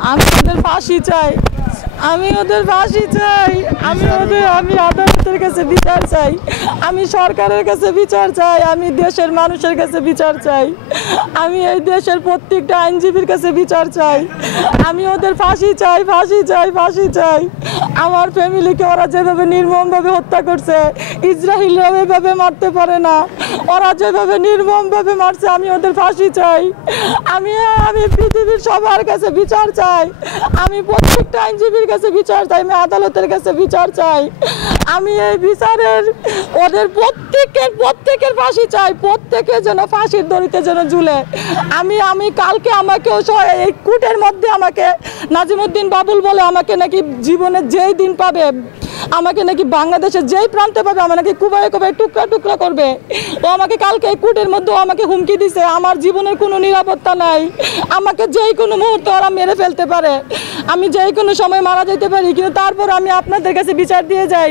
আমি ওদের ফাঁসি চাই, আমি ওদের ফাঁসি চাই, আমি আদালতের কাছে বিচার চাই, আমি সরকারের কাছে বিচার চাই, আমি দেশের মানুষের কাছে বিচার চাই, আমি এই দেশের প্রত্যেকটা আইনজীবীর কাছে বিচার চাই, আমি ওদের ফাঁসি চাই, ফাঁসি চাই, ফাঁসি চাই। আমার ফ্যামিলিকে ওরা যেভাবে নির্মমভাবে হত্যা করছে, ইসরায়েলরাও এভাবে মারতে পারে না, ওরা যেভাবে নির্মমভাবে মারছে, আমি ওদের ফাঁসি চাই। আমি পৃথিবীর সবার কাছে বিচার চাই, আমি প্রত্যেকটা আইনজীবীর কাছে বিচার চাই, আমি আদালতের কাছে বিচার চাই, আমি এই বিচারের ওদের প্রত্যেকের ফাঁসি চাই, প্রত্যেকে যেন ফাঁসির দড়িতে যেন ঝুলে। আমি কালকে আমাকেও এই কোর্টের মধ্যে আমাকে নাজিমুদ্দিন বাবুল বলে আমাকে নাকি জীবনে যেই দিন পাবে, আমাকে নাকি বাংলাদেশের যেই প্রান্তে পাবে আমার নাকি কুবায় কুবায় টুকরা টুকরা করবে। ও আমাকে কালকে এই কোর্টের মধ্যে আমাকে হুমকি দিছে, আমার জীবনের কোনো নিরাপত্তা নাই, আমাকে যেই কোনো মুহূর্তে ওরা মেরে ফেলতে পারে, আমি যেই কোনো সময় মারা যেতে পারি, কিন্তু তারপর আমি আপনাদের কাছে বিচার দিয়ে যাই।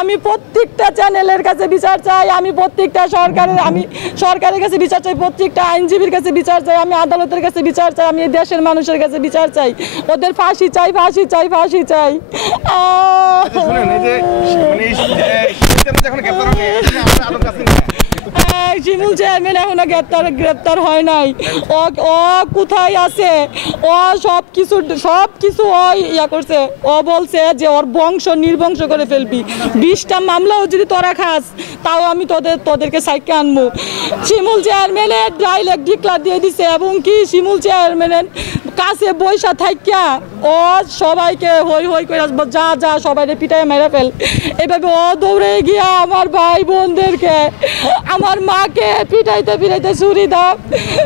আমি প্রত্যেকটা চ্যানেলের কাছে বিচার চাই, আমি প্রত্যেকটা সরকারের কাছে বিচার চাই, প্রত্যেকটা আইনজীবীর কাছে বিচার চাই, আমি আদালতের কাছে বিচার চাই, আমি দেশের মানুষের কাছে বিচার চাই, ওদের ফাঁসি চাই, ফাঁসি চাই, ফাঁসি চাই। শিমুল চেয়ারম্যান এখনো গ্রেপ্তার হয় নাই, ও কোথায় আছে? ও সব কিছু ইয়া করছে, ও বলছে যে ওর বংশ নির্বংশ করে ফেলবি, 20টা মামলাও যদি তোরা খাস তাও আমি তোদেরকে সাইকে আনবো। শিমুল চেয়ারম্যানের ডাইরেক্ট ডিক্লার দিয়ে দিছে, এবং কি শিমুল চেয়ারম্যানের কাছে বৈশা থাইকা ও সবাইকে হই হই করে যা সবাইকে পিটায় মেরে ফেল, এভাবে ও দৌড়ে গিয়া আমার ভাই বোনদেরকে, আমার মাকে পিটাইতে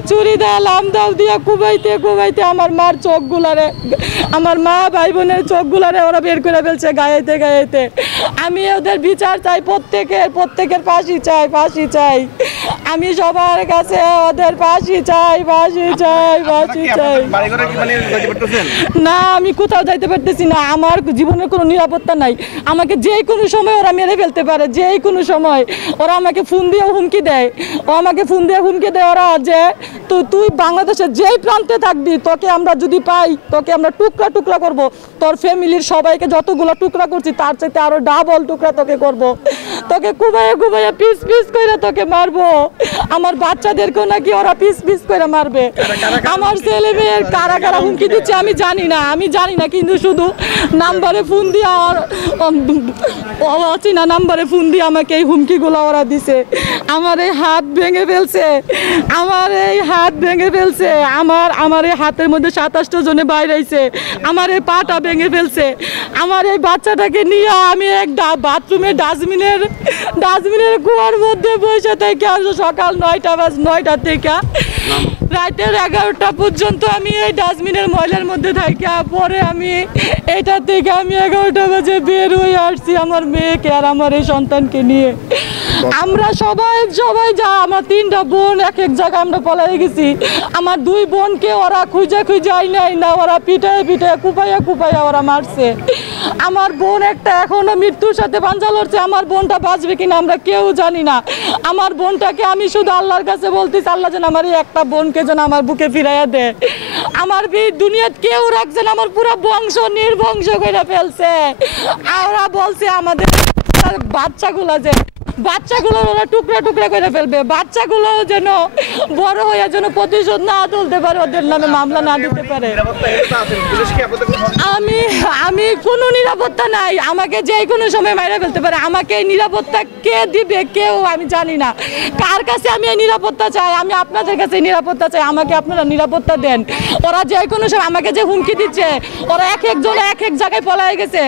ছুরি দা লাম দাও দিয়া কুবাইতে আমার মার চোখগুলারে, আমার মা ভাই বোনের চোখগুলারে ওরা বের করে ফেলছে গায়েতে। আমি ওদের বিচার চাই, প্রত্যেকের ফাঁসি চাই, ফাঁসি চাই, আমি সবার কাছে ওদের ফাঁসি চাই, ফাঁসি চাই, ফাঁসি চাই। না, আমি কোথাও যাইতে পারতেছি না, আমার জীবনের কোনো নিরাপত্তা নাই, আমাকে যে কোনো সময় ওরা মেরে ফেলতে পারে, যে কোনো সময়। ওরা আমাকে ফোন দিয়ে হুমকি দেয়, ওরা যে তুই বাংলাদেশের যেই প্রান্তে থাকবি, তোকে আমরা যদি পাই তোকে আমরা টুকরা টুকরা করব, তোর ফ্যামিলির সবাইকে যতগুলো টুকরা করছি তার চাইতে আরো ডাবল টুকরা তোকে করব, তোকে কুবাইয়া পিস করে তোকে মারবো, আমার বাচ্চাদেরকেও নাকি ওরা পিস করে মারবে। আমার ছেলে মেয়ের কারা হুমকি দিচ্ছে আমি জানি না, কিন্তু শুধু নাম্বারে ফোন দিয়ে অচেনা নাম্বারে ফোন দিয়ে আমাকে এই হুমকিগুলো ওরা দিছে। আমার এই হাত ভেঙে ফেলছে, আমার এই হাতের মধ্যে 27টা জনে বাইরে আইছে, আমার এই পাটা ভেঙে ফেলছে, আমার এই বাচ্চাটাকে নিয়ে আমি এক বাথরুমে ডাস্টবিনের কুয়ার মধ্যে বসে থেকে সকাল 9টা থেকে রাতের 11টা পর্যন্ত আমি এই ডাস্টবিনের ময়লার মধ্যে থাকি। পরে আমি এটা থেকে 11টা বাজে বের হয়ে আসছি আমার মেয়েকে আর আমার এই সন্তানকে নিয়ে। আমরা সবাই যা আমার 3টা বোন এক জায়গায় আমরা পলাই গেছি, আমার 2 বোনকে ওরা খুঁজে আই না, ওরা পিটায় কুপাইয়া ওরা মারছে। আমার বোন একটা এখনো মৃত্যুর সাথে পাঞ্জা লড়ছে, আমার বোনটা বাঁচবে কিনা আমরা কেউ জানি না। আমার বোনটাকে আমি শুধু আল্লাহর কাছে বলতেছি, আল্লাহ যেন আমার এই একটা বোনকে যেন আমার বুকে ফিরাইয়া দেয়। আমার দুনিয়াত কেউ রাখছে না, আমার পুরো বংশ নির্বংশ করে ফেলছে। ওরা বলছে আমাদের বাচ্চাগুলো ওরা টুকরা করে ফেলবে, বাচ্চাগুলো যেন বড় হয়ে যেন প্রতিশোধ না তুলতে পারে, ওদের নামে মামলা না দিতে পারে। আমি কোনো নিরাপত্তা নাই, আমাকে যে কোনো সময় মাইরা ফেলতে পারে। আমাকে এই নিরাপত্তা কে দিবে কেউ আমি জানি না, কার কাছে আমি এই নিরাপত্তা চাই। আমি আপনাদের কাছে নিরাপত্তা চাই, আমাকে আপনারা নিরাপত্তা দেন। ওরা যে কোনো সময় আমাকে যে হুমকি দিচ্ছে, ওরা এক জায়গায় পলায় গেছে,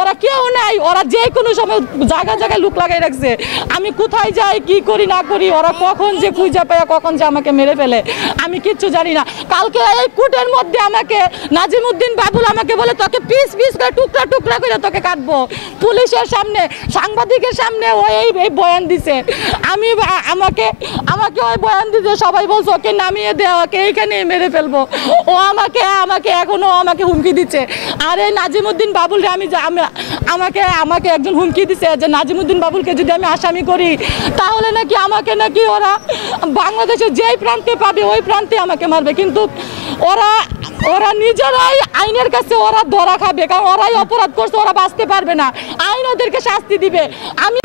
ওরা কেউ নাই, ওরা যে কোনো সময় জায়গায় লুক লাগাই রাখছে। আমি কোথায় যাই কি করি না করি, ওরা কখন যে খুঁজে পায় কখন যে আমাকে মেরে ফেলে আমি কিচ্ছু জানি না। কালকে এই কোর্টের মধ্যে আমাকে নাজিমুদ্দিন বাবুল আমাকে বলে তোকে পিস করে টুকরা করে তোকে কাটবো, পুলিশের সামনে সাংবাদিকের সামনে ও এই বয়ান দিছে। আমাকে ওই বয়ান দিতে সবাই বলছে ওকে নামিয়ে দেওয়া, ওকে এইখানে মেরে ফেলবো। ও আমাকে এখনো আমাকে হুমকি দিচ্ছে। আর এই নাজিমুদ্দিন বাবুলরে আমাকে একজন হুমকি দিছে যে নাজিমুদ্দিন বাবুলকে যদি আমি আসামি করি তাহলে আমাকে ওরা বাংলাদেশের যেই প্রান্তে পাবে ওই প্রান্তে আমাকে মারবে। কিন্তু ওরা ওরা নিজেরাই আইনের কাছে ওরা ধরা খাবে, কারণ ওরাই অপরাধ করছে, ওরা বাঁচতে পারবে না, আইন ওদেরকে শাস্তি দিবে। আমি